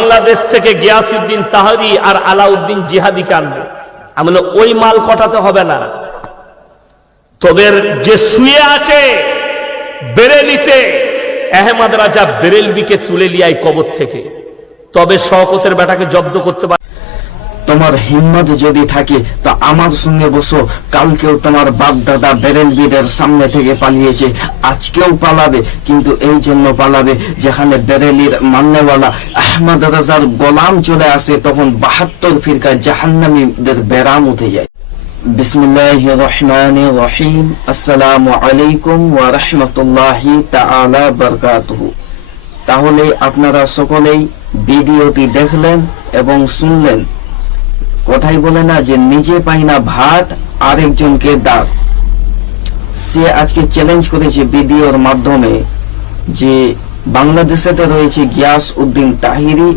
বাংলাদেশ থেকে গিয়াসউদ্দিন তাহরি আর আলাউদ্দিন জিহাদিকে আনবে। আমি বললাম ওই মাল কটাতে হবে না, তোদের যে শুয়ে আছে বেরেলিতে আহমদ রাজা বেরেলবিকে তুলে লিয়াই কবর থেকে, তবে শওকতের বেটাকে জব্দ করতে পারে। তোমার হিম্মত যদি থাকে তো আমার সঙ্গে বসো। কালকেও তোমার বাপ দাদা বেরেলবিদের সামনে থেকে পালিয়েছে, আজকেও পালাবে, কিন্তু এই জন্য পালাবে যেখানে বেরেলির মান্যওয়ালা আহমদ রাজার গোলাম চলে আসে, তখন 72 ফিরকা জাহান্নামীদের বেরাম উঠে যায়। বিসমিল্লাহির রহমানির রহিম। আসসালামু আলাইকুম ওয়া রাহমাতুল্লাহি তাআলা বারাকাতুহু। তাহলে আপনারা সকলেই ভিডিওটি দেখলেন এবং শুনলেন। কথাই বলে না যে নিজে পাই না ভাত আরেকজনকে দাও। সে আজকে চ্যালেঞ্জ করেছে ভিডিওর মাধ্যমে যে বাংলাদেশেতে রয়েছে গিয়াসউদ্দিন তাহিরি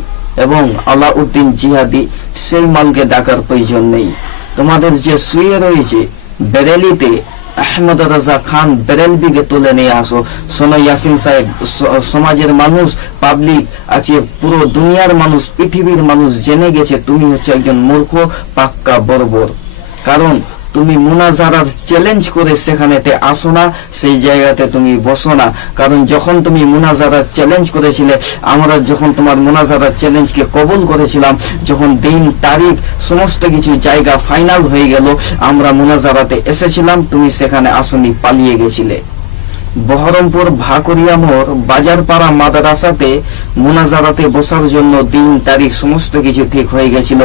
এবং আলাউদ্দিন জিহাদি, সেই মালকে ডাকার প্রয়োজন নেই। তোমাদের যে শুয়ে রয়েছে বেরেলিতে আহমদ রাজা খান বেরেলবিকে তুলে নিয়ে আসো। শোনো ইয়াসিন সাহেব, সমাজের মানুষ, পাবলিক আছে, পুরো দুনিয়ার মানুষ, পৃথিবীর মানুষ জেনে গেছে তুমি হচ্ছে একজন মূর্খ পাক্কা বর্বর। কারণ তুমি মুনাজারার চ্যালেঞ্জ করে সেখানেতে আসো না, সেই জায়গাতে তুমি বসো না। কারণ যখন তুমি মুনাজারার চ্যালেঞ্জ করেছিলে, আমরা যখন তোমার মুনাজারার চ্যালেঞ্জকে কবুল করেছিলাম, যখন দিন তারিখ সমস্ত কিছু জায়গা ফাইনাল হয়ে গেল, আমরা মুনাজারাতে এসেছিলাম, তুমি সেখানে আসনি, পালিয়ে গেছিলে। বহরমপুর ভাকুরিয়া মোড় বাজারপাড়া মাদ্রাসাতে মুনাজারাতে বসার জন্য দিন তারিখ সমস্ত কিছু ঠিক হয়ে গেছিল।